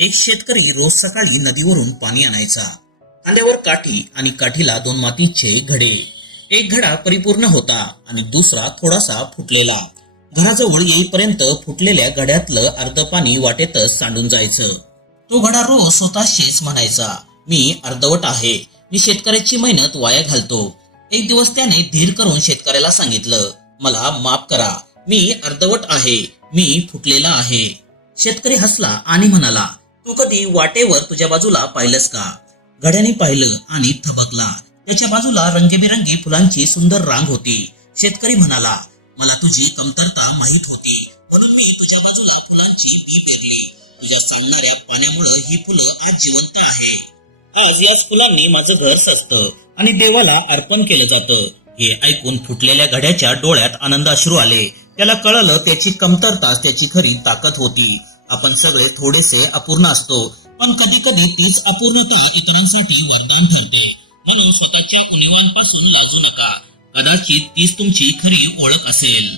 एक शेतकरी रोज सकाळी नदीवरून पाणी आणायचा. आल्यावर काठी आणि काठीला दोन मातीचे घडे. एक घडा परिपूर्ण होता आणि दुसरा थोडासा फुटलेला. घराजवळ येईपर्यंत फुटलेल्या घड्यातलं अर्ध पाणी वाटेतच सांडून जायचं. तो घडा रोज स्वतःशीच म्हणायचा मी अर्धवट आहे. मी शेतकऱ्याची मेहनत वाया घालतो. एक दिवस त्याने धीर करून शेतकऱ्याला सांगितलं मला माफ करा. मी अर्धवट आहे. मी फुटलेला आहे. शेतकरी हसला आणि म्हणाला तू कधी वाटेवर तुझ्या बाजूला पाहिलंस का? घड्याने पाहिलं आणि थबकला. त्याच्या बाजूला रंगीबेरंगी फुलांची सुंदर रांग होती. शेतकरी म्हणाला मला तुझी कमतरता माहीत होती म्हणून मी तुझ्या बाजूला फुलांची बी घेतली तुझ्या सांडणाऱ्या पाण्यामुळे ही फुलं आज जिवंत आहे. आज याच फुलांनी माझं घर सजतं आणि देवाला अर्पण केलं जातं. हे ऐकून फुटलेल्या घड्याच्या डोळ्यात आनंद अश्रू आले. त्याला कळलं त्याची कमतरता त्याची खरी ताकद होती. आपण सगळे थोडेसे अपूर्ण असतो. पण कधी कधी तीच अपूर्णता इतरांसाठी वरदान ठरते. म्हणून स्वतःच्या उणीवांपासून लाजू नका. कदाचित तीच तुमची खरी ओळख असेल.